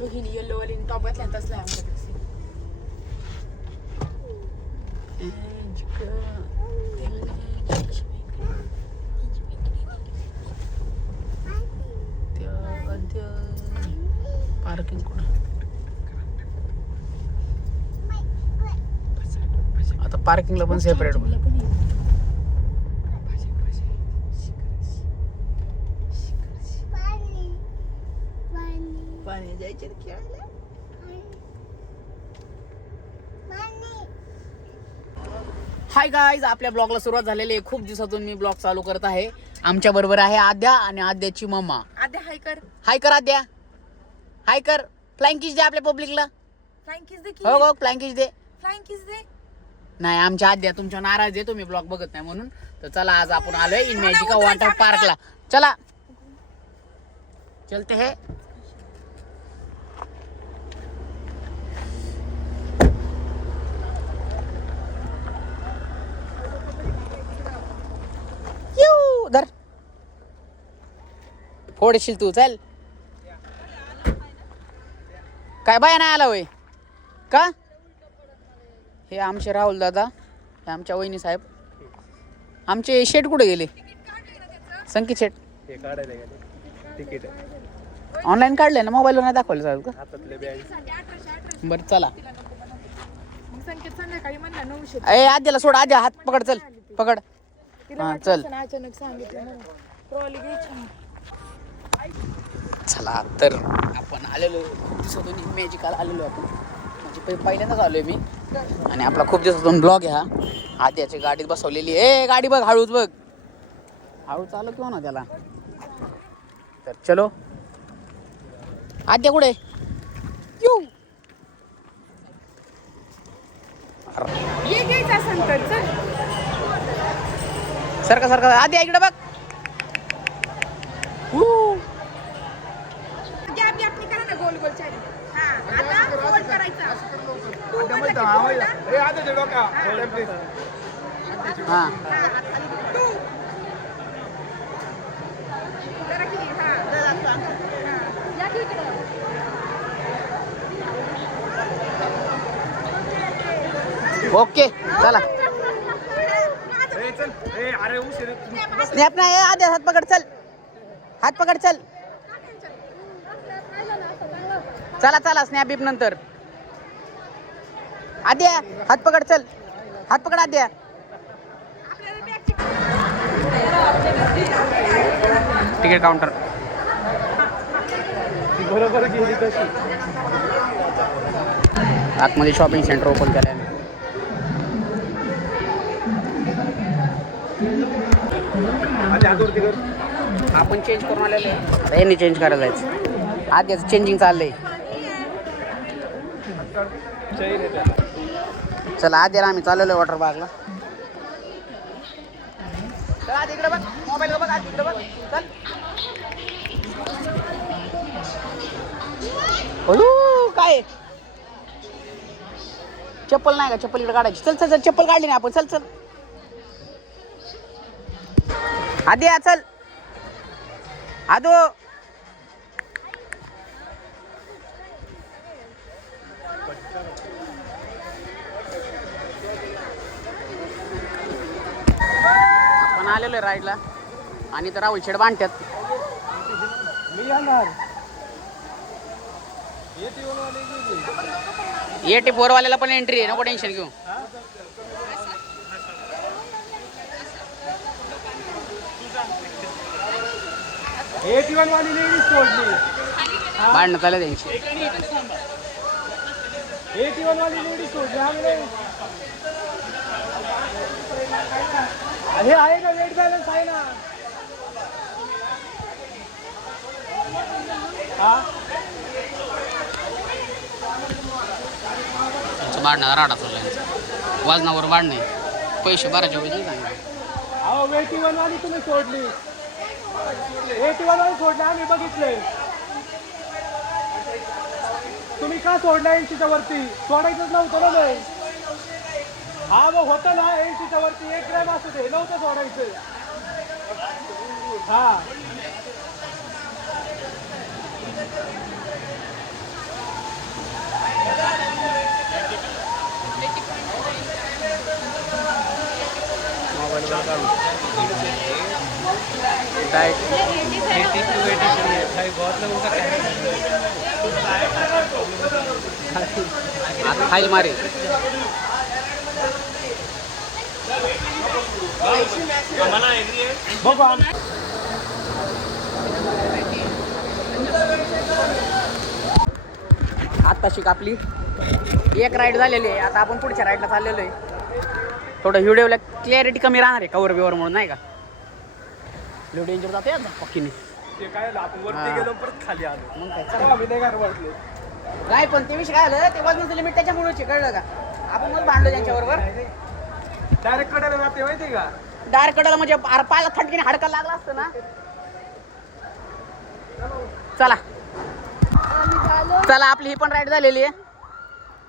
हिने येल्लो वाली टॉप घातला तसला आहे आमच्याकडे पार्किंग कुठं आता पार्किंगला पण सेपरेट पाणी जायचे खेळायला हाय गाईज आपल्या ब्लॉगला सुरुवात झालेली आहे खूप दिवसातून मी ब्लॉग चालू करत आहे आमच्या बरोबर आहे आद्या आणि आद्याची मम्मा आद्या हाय कर आद्या हाय कर फ्लाइंग किस दे आपल्या पब्लिकला फ्लाइंग किस दे हो हो फ्लाइंग किस दे फ्लाइंग किस दे नाही आमच्या आद्या तुमच्या नाराज आहे तुम्ही ब्लॉग बघत नाही म्हणून तर चला आज आपण आलोय इन मॅजिका वॉटर पार्कला चला चलते हैं उधर फोडशील तू चल काय बाया नाही आला होय का हे आमचे राहुल दादा हे आमच्या वहिनी साहेब आमचे शेट कुठे गेले संकेत शेट ऑनलाईन काढले ना मोबाईलवर नाही दाखवलं चालेल का बरं चला ए आद्याला सोड आद्या हात पकड चल पकड हा चल अचानक सांगितलं चला तर आपण आलेलो खूप दिवसातून मॅजिकला आलेलो आपण म्हणजे पहिल्यांदाच आलोय मी आणि आपला खूप दिवसातून ब्लॉग आहे हा आद्याची गाडीत बसवलेली ए गाडी बघ हळूच बघ हळू चालू किंवा ना त्याला तर चलो आद्या कुठे येऊ ये घ्यायचं असेल तर चल सरका सरका आद्या इकडे बघ गॅप गॅप करा ना गोल गोल चारी हां आता फोल्ड करायचा हां ओके चला स्नॅप नाही आद्या हात पकड चल हात पकड चल चला चला स्नॅप बीप नंतर आद्या हात पकड चल हात पकड आद्या तिकीट काउंटर बरोबर गेली तशी आतमध्ये शॉपिंग सेंटर ओपन केलं आपण चेंज करून आलेलो आहे आता यांनी चेंज करायला जायचं आद्याचं चेंजिंग चाललंय चला आद्याला आम्ही चालवलोय वॉटर पार्कला चल आधी इकडे बघ मोबाईल बघ आधी इकडे बघ चल काय चप्पल नाही का चप्पल इकडे काढायची चल चल चल चप्पल काढली नाही आपण चल चल आधी चल आदो आपण आलेलो आहे राईडला आणि तर राहुल शेड बांधतात AT4 वाल्याला पण एंट्री आहे नको टेन्शन घेऊ AT1 वाली लेडीज सोडली भांडणं चालू त्यांची AT1 वाली लेडीज सोडली आम्ही अरे आहे का वेट बॅलन्स आहे ना भांडणं राडा चालला वजनावर वाढणे पैसे भरायचे होते अहो AT1 वाली तुम्ही सोडली AT1 वाली सोडली आम्ही बघितले तुम्ही का सोडला 80च्या वरती सोडायचंच नव्हतं ना नाही हा मग होतं ना 80च्या वरती 1 ग्रॅम असू दे नव्हतं सोडायचं हा डाइट फाइल मारे बघू आत्ताशी आपली एक राईड झालेली आहे. आता आपण पुढच्या राईडला चाललेलो आहे. थोडं व्हिडिओला क्लॅरिटी कमी राहणार आहे कवर बिवर म्हणून नाही का. व्हिडिओ डेंजर जातो यार पक्कीने. ते काय आपण वरती गेलो परत खाली आलो मग काय चला मी नाही वाटले नाही पण ते विषय काय झालं ते वजनाचं लिमिट त्याच्यामुळे कळलं का. आपण मग भांडलो त्यांच्याबरोबर. डायरेक्ट कडायला जाते माहिती का. डायरेक्ट कडायला म्हणजे पायाला फटकीने हाडका लागला असतं ना. चला चला आपली ही पण राईड झालेली आहे.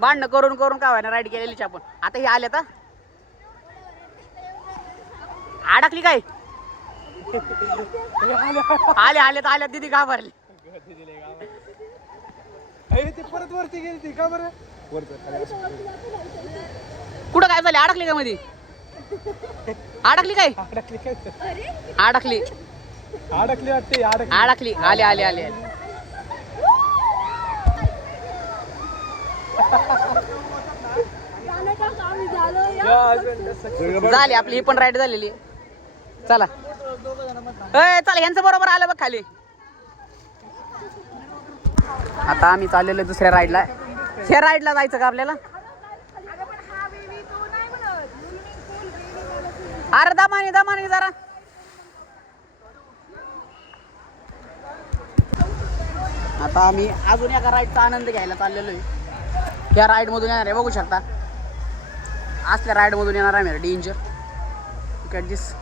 भांडणं करून करून का व्हायना राईड केलेलीच आपण. आता ही आले तर अडकली काय आले आले तर आल्या दिदी घाबरली. ते परत वरती गेली ती का बरं कुठं काय झालं अडकली का मध्ये अडकली काय अडकली अडकली वाटते अडकली आले आले आले आले. झाली आपली ही पण राईड झालेली. चला चला यांचं बरोबर आलं बघ खाली. आता आम्ही चाललेलो दुसऱ्या राईडला. ह्या राईडला जायचं का आपल्याला. अरे दमानी दमानी जरा. आता आम्ही अजून एका राईडचा आनंद घ्यायला चाललेलो आहे. ह्या राईड मधून येणार आहे बघू शकता. असल्या राईड मधून येणार आहे मेरा डेंजर. कॅट दिस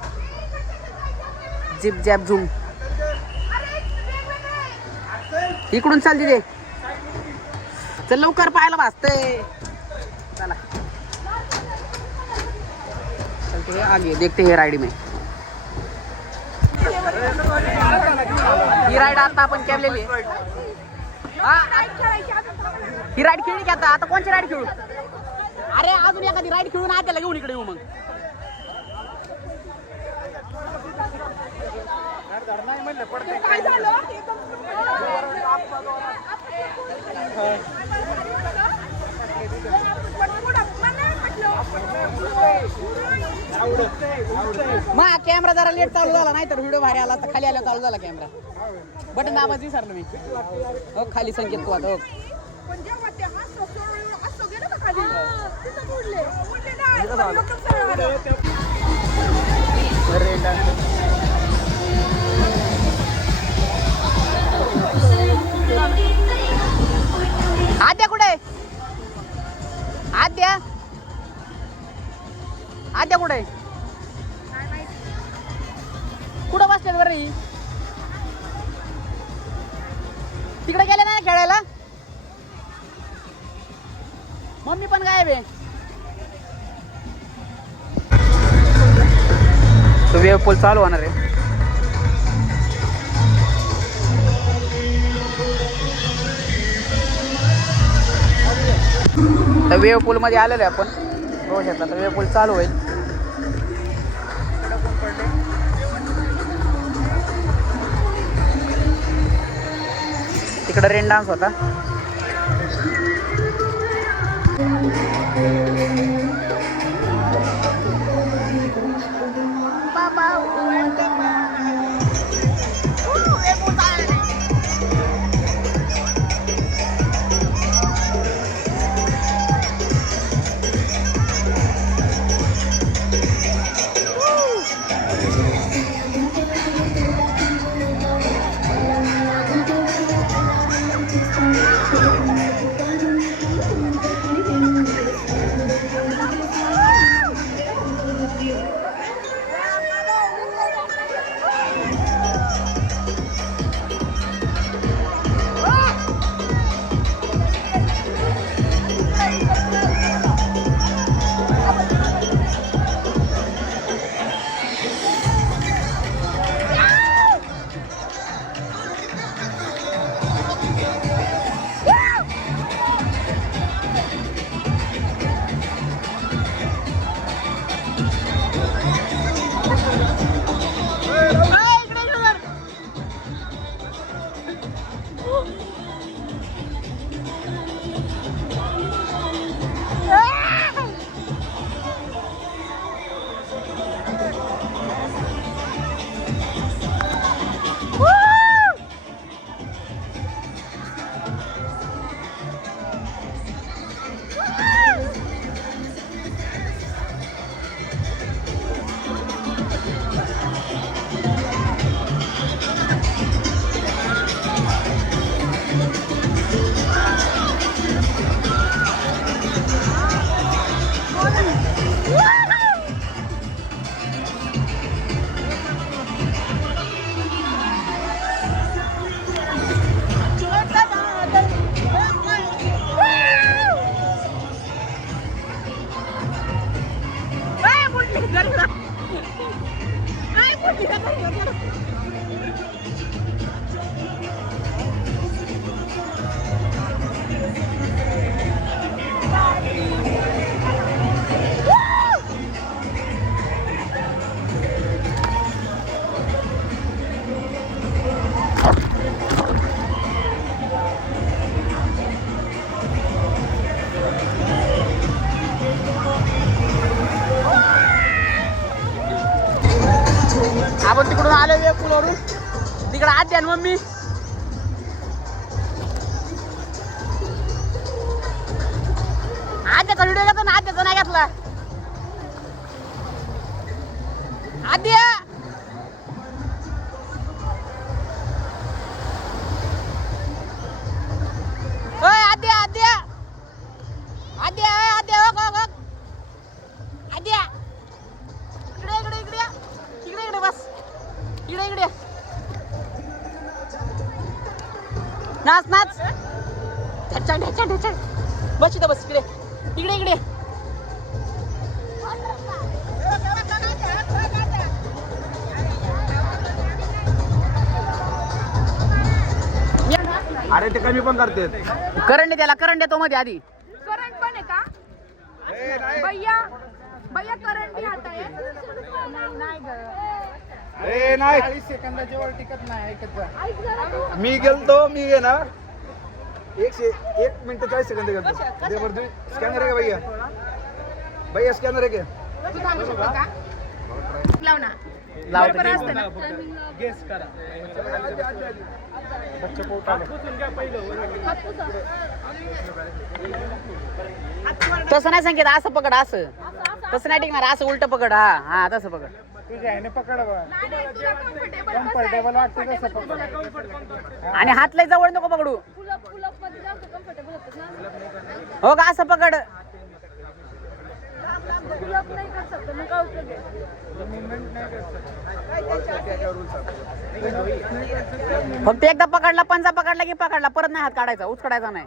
जिप जॅप झूम. इकडून चाल तिथे चल लवकर पाहायला भासतंय. चला चलते हैं आगे देखते हैं राइड में. ही राईड आता आपण केलेली आहे. ही राईड खेळली की आता आता कोणची राईड खेळू. अरे अजून एखादी राईड खेळून आत्याला घेऊन इकडे येऊ मग. काय झालं मग कॅमेरा जरा लेट चालू झाला नाही तर व्हिडिओ भारी आला असता. खाली आल्यावर चालू झाला कॅमेरा. बटन दाबाच विसरलो मी. हो खाली संकेत तू आता हो. पण जेव्हा ते असं गेलं का खाली तिथं बुडले नाही लोकच सरळ आलं. आद्या कुठे आद्या आद्या कुठे कुठं बसले बरं. तिकडे गेले ना खेळायला. मम्मी पण गायब आहे. तो वेव पूल चालू होणार आहे. तर वेव पूल मध्ये आलेलो आहे आपण. बघू शकता तर वेव पूल चालू होईल. तिकडे रेन डान्स होता. करू. तिकडे आद्या आणि मम्मी. आद्याचा व्हिडिओ घेतो ना, आद्याचा नाही घेतला. आद्या ओय आद्या आद्या आद्या आद्या हो हो आद्या इकडे इकडे इकडे इकडे इकडे बस इकडे इकडे नाच नाच ढेचा ढेचा ढेचा बस इथं बस इकडे इकडे इकडे अरे ते कमी पण करते. करंट त्याला करंट देतो मध्ये आधी. करंट पण आहे का भैया भैया करंट भी आता है नाही ग अरे नाही 40 सेकंदाच्या वर टिकत नाही. ऐकत जा. मी गेलतो मी आहे ना 1 मिनिट 40 सेकंद गेलतो. जबरदस्ती स्कॅनर आहे का भैया? भैया स्कॅनर आहे का? तू थांबू शकतो का लाव ना लावतो बरोबर असतं ना गेस करा. बच्चे पोट आलं. तसं नाही सांगितलं असं पकड असं तसं नाही टिकणार असं उलट पकड हा हा तसं पकड तुझ्या ह्याने पकड बा. नाही नाही तुला कम्फर्टेबल कम्फर्टेबल वाटतं तसं पकड. आणि हात लय जवळ नको पकडू हो का असं पकड फक्त एकदा पकडला पंजा पकडला की पकडला परत नाही हात काढायचा उचकाडायचा नाही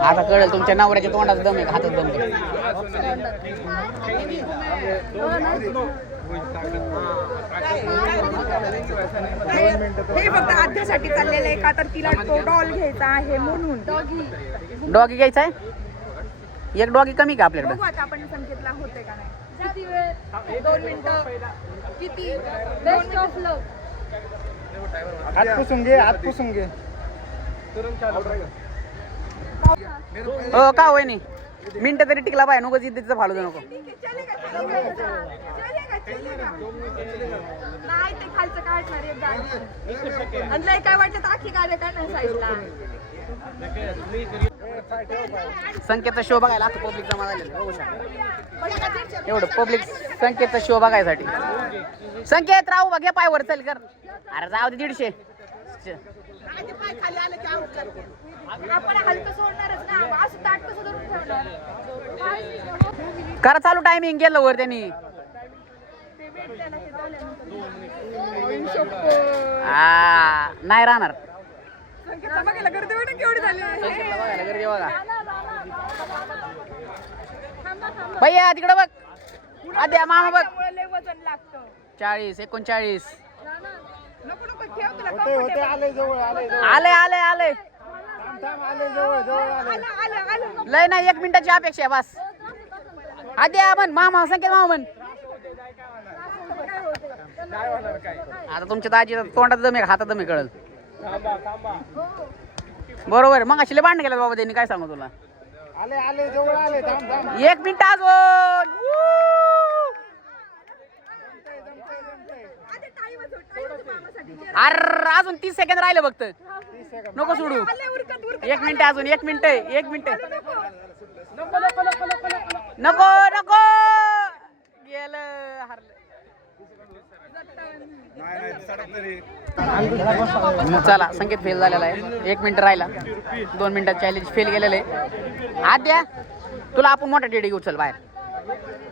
आता कळेल तुमच्या नवऱ्याच्या तोंडात दम आहे हातात दम आहे. हे फक्त आध्यासाठी चाललेलं आहे का तर तिला तो डॉल घ्यायचा आहे म्हणून डॉगी घ्यायचा आहे एक डॉगी कमी का आपल्याकडे बघू आता आपण संकेतला होते का नाही किती वेळ 2 मिनिटं किती बेस्ट ऑफ लक हात पुसून घे हात पुसून घे. हो का होय नाही मिनिटं तरी टिकला पाहिजे नको जिद्दीचं फालू दे नको नाही ते खालचं काढणार एकदा आणि लय काय वाटत आखी कार्य करणार साईडला संकेतचा शो बघायला आता पब्लिक जमा झालेलं बघू शकता एवढं पब्लिक संकेतचा शो बघायसाठी संकेत राहू बघ पायवर चल कर अरे जाऊ दे 150 आपण हलकं सोडणारच ना असं ताट कसं धरून ठेवणार करा चालू टायमिंग गेलं वर त्यांनी नाही राहणार संकेतला बघायला गर्दी बघ ना केवढी झाली संकेतला बघायला गर्दी बघा भैया तिकडे बघ आद्या मामा बघ त्यामुळे लय वजन लागतं 40 39 नको नको ठेव तुला होते आले जवळ आले आले आले आले थांब आले जवळ जवळ आले. आलं लय नाही 1 मिनिटाची अपेक्षा आहे बस आद्या म्हण मामा संकेत मामा म्हण काय होणार काय? आता तुमच्या दाजी तोंडात दम आहे हातात दम आहे कळल थांबा थांबा. बरोबर मग अशी भांडण केलं बाबा त्यांनी काय सांगू तुला आले आले जवळ आले. थांब थांब. 1 मिनिट अजून अरे अजून 30 सेकंद राहिले फक्त नको सोडू 1 मिनिट अजून 1 मिनिट 1 मिनिट नको नको गेलं हरलं चला संकेत फेल झालेला आहे 1 मिनिट राहिला 2 मिनिटात चॅलेंज फेल गेलेलं आहे आद्या तुला आपण मोठा टेडी घेऊ चल बाहेर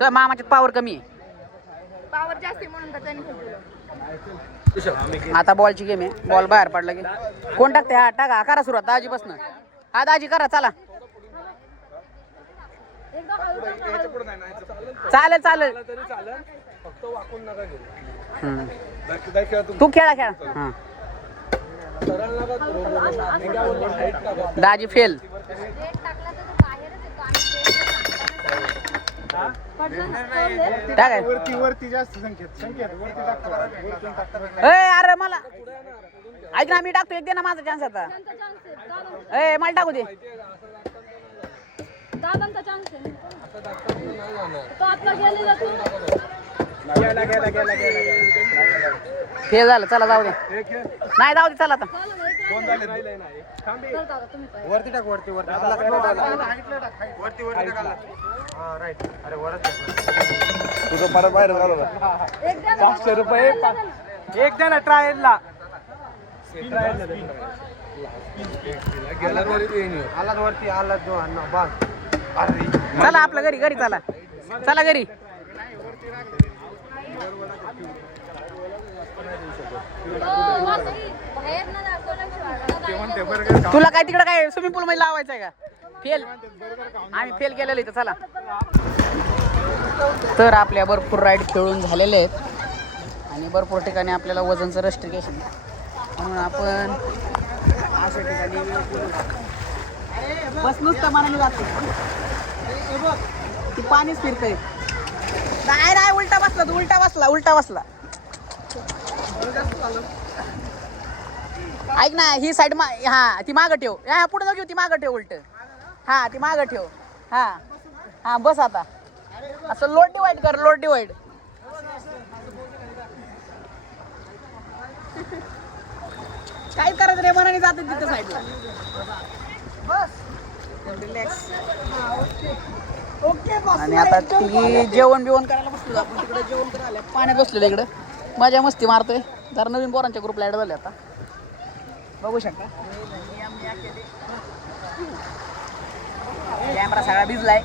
तर मामाच्यात पावर कमी आहे पावर जास्त आहे म्हणून तर त्यांनी आता बॉलची गेम आहे बॉल बाहेर पडला की कोण टाकते हा टाका करा सुरुवात दाजीपासनं हा दाजी करा चला चालेल चालेल तू खेळा खेळा हा दाजी फेल वरती वरती जास्त संकेत संकेत वरती टाकतो. अरे मला ऐक ना मी टाकतो एक दे ना माझा चान्स आता मला टाकू दे दादांचा चान्स आहे तो आता गेलेला तू फेल झालं, चला जाऊ दे. नाही जाऊ दे, चला आता. वरती टाक, वरती वरती राईट. अरे वरच तुझं परत बाहेर झालं ना. 500 रुपये एक द्या ना ट्रायलला. आलात वरती, आलात जो अण्णा बघ. अरे चला आपल्या घरी, घरी चला, चला घरी. तुला काय तिकडे काय स्विमिंग पूल मध्ये लावायचं आहे का? फेल, आम्ही फेल केलेलं इथं. चला तर आपल्या भरपूर राईड खेळून झालेले आहेत आणि भरपूर ठिकाणी आपल्याला वजनचं रेस्ट्रिकेशन, म्हणून आपण अशा ठिकाणी बस नुसतं मनाने जातो. ती पाणीच फिरतंय. नाही नाही, उलटा बसला तू, उलटा बसला, उलटा बसला. ऐक ना, ही साईड हा ती मागं ठेव. हा पुढे नको, ती मागं ठेव उलट. हा ती मागं ठेव. हा हा बस आता. असं लोड डिवाइड कर, लोड डिवाइड. काय करायचं रे, मनाने जात तिथं साईडला. बस रिलॅक्स. आणि आता ती जेवण बिवण करायला बसलो आपण. तिकडे जेवण करायला पाण्यात बसलेलं इकडं मजा मस्ती मारतोय. जरा नवीन पोरांच्या ग्रुपला ऍड झाले आता, बघू शकता. कॅमेरा सगळा भिजलाय.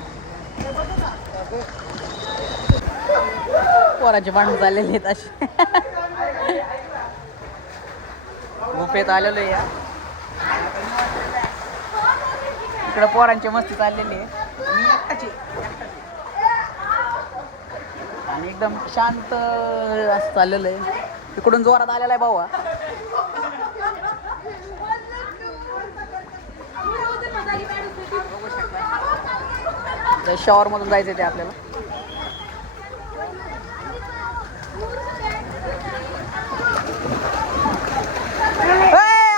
पोरांचे भांडण चाललेले आहेत असे. गुफेत आलेलो आहे. इकडे पोरांची मस्ती चाललेली आहे. मी एकटाची आणि एकदम शांत असं चाललेलं आहे. इकडून जोरात आलेला आहे भाऊ. शॉवर मधून जायचं ते आपल्याला.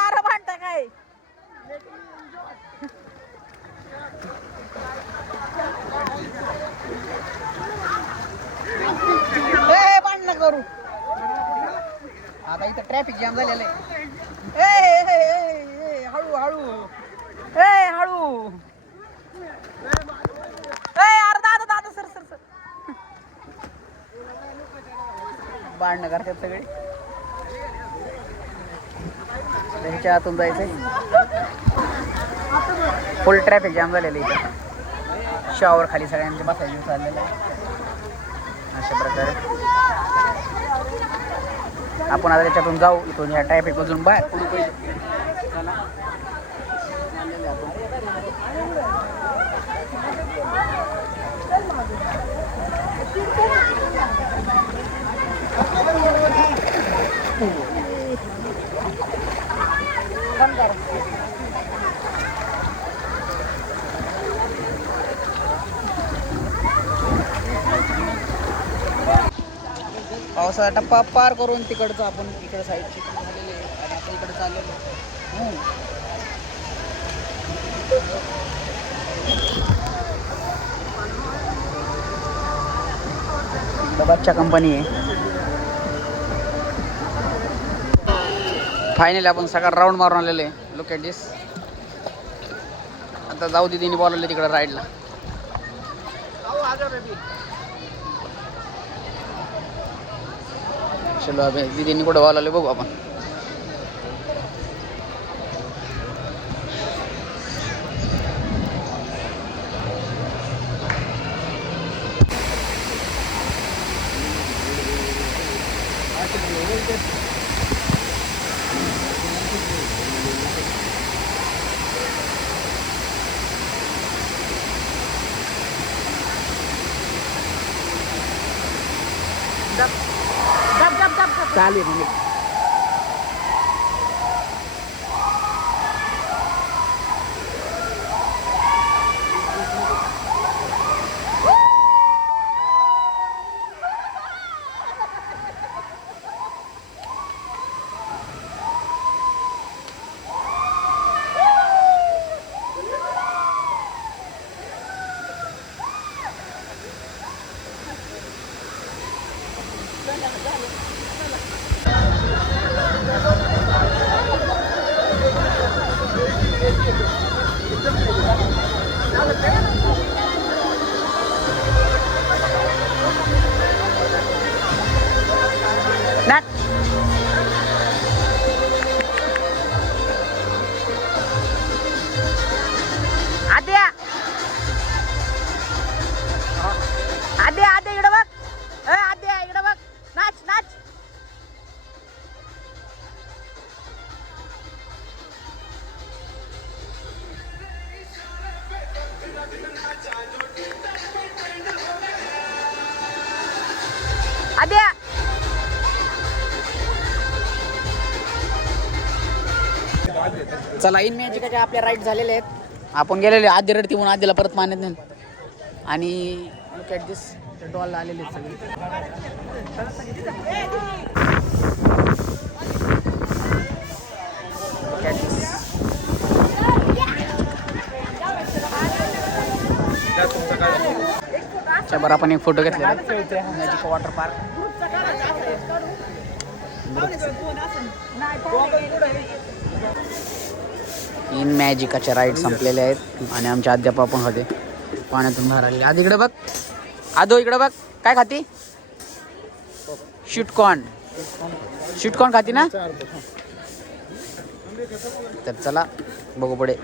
अरे भांडता काय? भांडण करू आता. इथं ट्रॅफिक जाम झालेलं आहे. हळू हळू, हळू. अरे दादा दादा, सर सर सर. भांडणं करतात सगळे. त्यांच्या आतून जायचंय. फुल ट्रॅफिक जाम झालेलं इथं. शॉवर खाली सगळ्यांचे बसायचे चाललेलं आहे. अशा प्रकारे आपण आता त्याच्यातून जाऊ. इथून या ट्रॅफिक मधून बाहेर पडू पाहिजे. पावसाचा टप्पा पार करून तिकडचं आपण इकडे साईडची झालेली आहे आणि आता इकडे चाललेलो. बच्चा कंपनी आहे. फायनली आपण सगळा राऊंड मारून आलेलो आहे. लुक ॲट दिस. आता जाऊ दीदीने बोलावले तिकडे राईडला. चलो अभि दीदीने कुठं बोलावले बघू आपण. चालू आहे म्हणजे आद्या चला इन मॅजिकाच्या आपल्या राईड झालेले आहेत. आपण गेलेले आधी रडती म्हणून आधीला परत पाण्यात नाही. आणि लुक ॲट दिस डॉल आलेले आहेत सगळे. Look at this. त्याच्यावर आपण एक फोटो घेतलेला मॅजिक वॉटर पार्क. इन मॅजिकाच्या राईड संपलेल्या आहेत आणि आमचे अध्यापक पण होते पाण्यातून बाहेर आलेले. आधी इकडे बघ, आदो इकडे बघ, काय खाती? स्वीटकॉर्न. स्वीटकॉर्न खाती ना? तर चला बघू पुढे.